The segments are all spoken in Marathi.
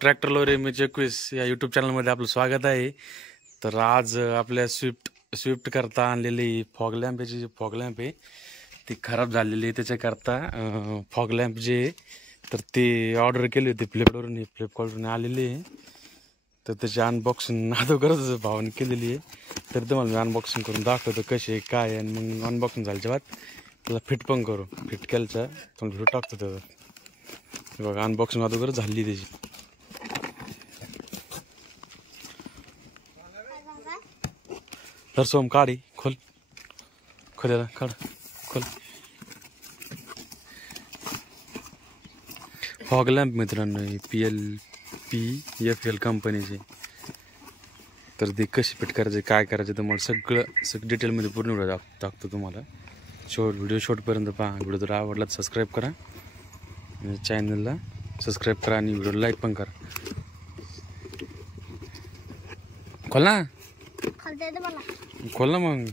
ट्रॅक्टर लोर MH21 या यूट्यूब चॅनलमध्ये आपलं स्वागत आहे. तर आज आपल्या स्विफ्ट करता आणलेली फॉग लॅम्प याची जी फॉग लॅम्प आहे ती खराब झालेली आहे. त्याच्याकरता फॉग लॅम्प जे तर ते ऑर्डर केली होती फ्लिपकार्टवरून आलेली आहे. तर त्याची अनबॉक्सिंग अगोदरच भावाने केलेली आहे. तर तुम्हाला मी अनबॉक्सिंग करून दाखवतो कशी आहे काय आहे. आणि मग अनबॉक्सिंग झाल्याच्या बाद त्याला फिट पण करू. फिट केल्याचा तुम्हाला व्हिडिओ टाकतो त्यावर. बघा अनबॉक्सिंग अगोदरच झाली त्याची. तर सोम काढी खोल खोल्याला काढ खोल. फॉग लॅम्प मित्रांनो PLPFL कंपनीचे. तर ते कशी फिट करायचे काय करायचे तुम्हाला सगळं डिटेलमध्ये पूर्ण व्हिडिओ टाकतो तुम्हाला. व्हिडिओ शॉर्टपर्यंत पहा. व्हिडिओ जर आवडला तर सबस्क्राईब करा आणि चॅनलला सबस्क्राईब करा आणि व्हिडिओ लाईक पण करा. खोल ना खोल ना मग.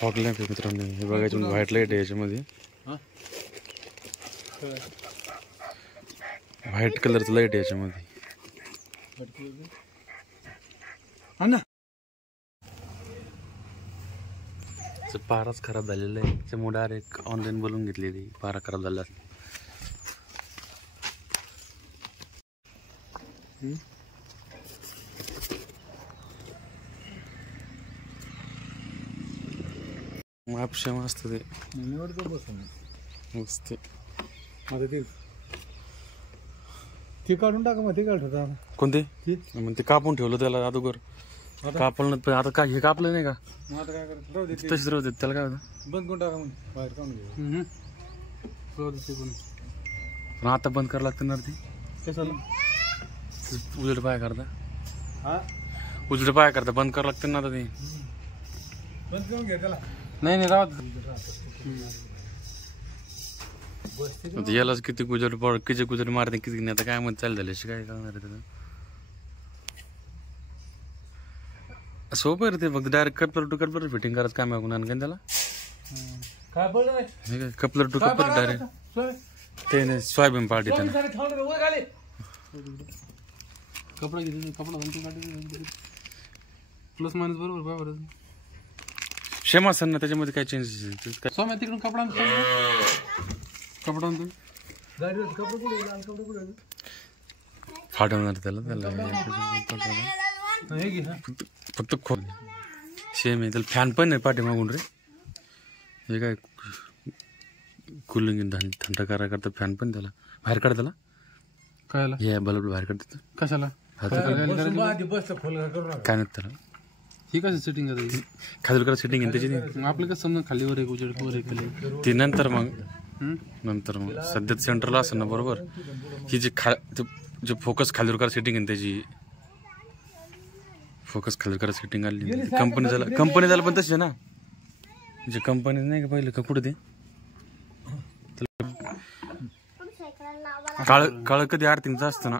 फॉग लॅम्प मित्रांनो हे बघायचं व्हाईट लाईट आहे याच्यामध्ये. व्हाईट कलरचं लाईट आहे याच्यामध्ये. पाराच खराब झालेला आहे त्याच्यामुळे डायरेक्ट ऑनलाईन बोलून घेतलेली पारा खराब झाला. ऑप्शन असतं ते निवडतो बसून मस्त. ते काढून टाका मग. ते काढतो कोणते मग ते कापून ठेवलं त्याला अगोदर कापलं पण आता काय हे कापलं नाही का. मग आता काय करतो तशीच राहू देत त्याला काय होतं. बंद करून टाका मग बाहेर काढून घेऊ. पण आता बंद करावं लागतं ना ती. कशाला उजड पाय करता बंद करावं लागतं ना आता ते. बंद करून घ्या त्याला. नाही राहत यालाच किती गुजर मारते किती नाही. आता काय म्हणत चालू झालं काय करणार आहे त्याचं. सोपं आहे रे ते. फक्त direct coupler to coupler fitting करायचं काम आहे. आणखीन त्याला काय बोललं कपलर टू कपलर डायरेक्ट ते नाही सोयाबीन पार्टी त्याला कपडा घेते कपडा प्लस मायनस बरोबर बरोबर शेम असेल ना त्याच्यामध्ये काय चेंजेस. सोम्या तिकडून कपडा फाटवणार त्याला फक्त खोल सेम आहे. त्याला फॅन पण नाही पाठी मागून रे. हे काय कूलिंग थंड करता फॅन पण त्याला बाहेर काढ. त्याला काय हे बल्ब बाहेर काढते कशाला काय नाही त्याला. ही कसं सेटिंग करायची खाली करा सेटिंग आहे त्याची. आपलं कसं समजा खालीवर एक उजेड वर एक ती नंतर मग सध्या सेंटरला असेल ना बरोबर. ही जी जे फोकस खालीवर करा सेटिंग आहे त्याची. फोकस खाली करा सेटिंग आली कंपनी झाला पण तशी आहे ना. जे कंपनी नाही का पहिलं का पुढे ते काळ कधी आर्थिंगचं असतं ना.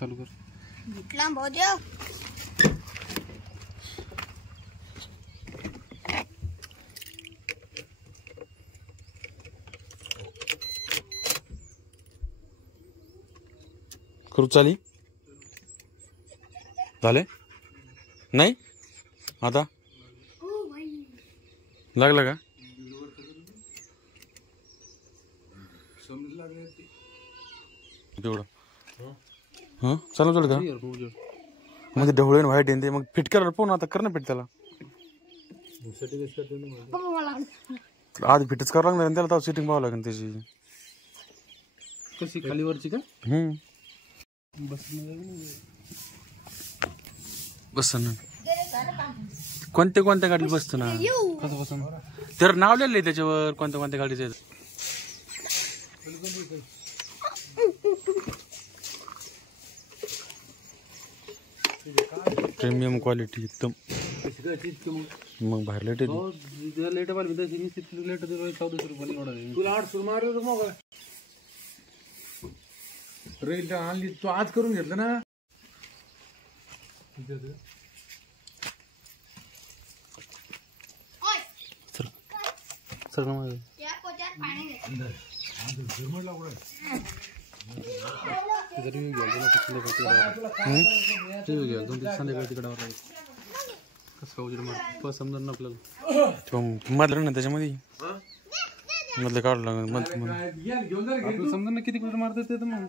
चालू कर करू चाली झाले नाही आता लागलं का. तेवढं हां चालू का मग ते ढवळे व्हाईट येते मग फिट करायला पण आता कर ना फिट त्याला. आधी फिटच करावं लागणार त्याला. सेटिंग पाहावं लागेल त्याची कशी खालीवरची का. बस ना कोणत्या गाडीला बसतो ना. कसं बस तर नाव लिहिलंय त्याच्यावर कोणत्या गाडीचं. प्रीमियम क्वालिटी एकदम. मग बाहेर लेट तुला 800 मारलं मग रेल आणली तू आज करून घेतलं ना. सगळं माझं संध्याकाळी तिकडे कसं समजा ना आपल्याला मधलं ना त्याच्यामध्ये मधलं काढलं लागलं आपलं समजा ना किती किलोमीटर मारतात ते तर मग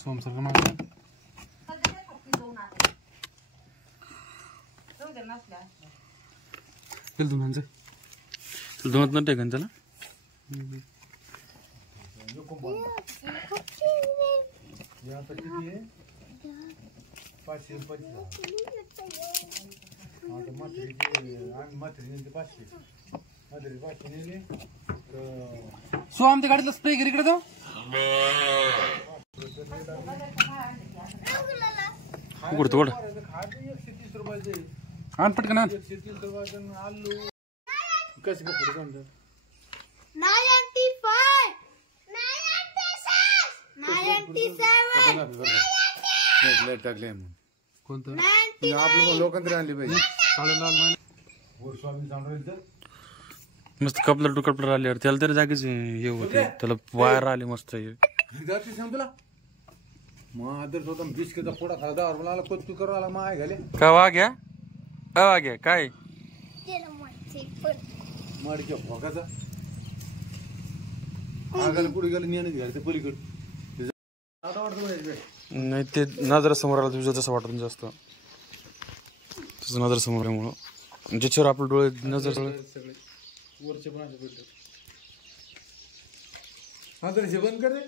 सोमसारखं मारलं धुनांचं तुला धुवत नव्हते का त्याला सो आमच्या गाडीला स्प्रे घरी इकडे जाऊ उघड उघड आण पटकन आण कोणतं आपलं लोकांतरी आणली पाहिजे मस्त कपलर टू कपलर आल्यावर त्याला तरी जागीच हे होते त्याला वायर आले मस्त हे. तुला मग आदर स्वतः बिस्किटचा फोडा खाला दावर मला कोण करू आला माय घाले का वाघ्या वाघ्या काय माडक्या भोगाचा आगाला पुढे गेलं नेणं घ्यायचं पलीकडे आता वाटतं नाही ते नजर समोर आला तुझं तसं वाटत जास्त तुझं नजर समोर आहे म्हणून ज्याच्यावर आपलं डोळे नजर सगळे वरचे पण असे भेटतात हा तर जेवण कर रे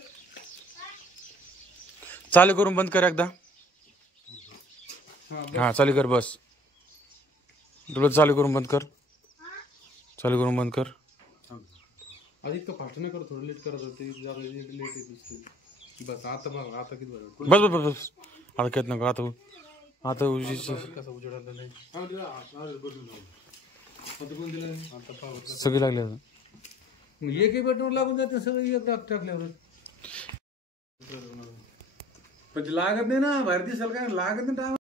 चालू करून बंद कर एकदा हा चालू कर बस डोळे चालू करून बंद कर चालू करून बंद कर आधी इतकं फास्ट नाही करत थोडं लेट करत होते लेट येत दिसते बस आता बघ आता किती बरं बस बस बस बस आता कहत नको आता आता कसं उजेड आलं नाही आता कोण दिलं आता पाहू सगळे लागले आता. एकही बटन लागून जाते सगळं एक टाकल्यावर पण ते लागत नाही ना बाहेर दिसाल काय लागत नाही टाइम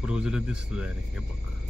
पूर्वजला दिसतो डायरेक्ट हे बघ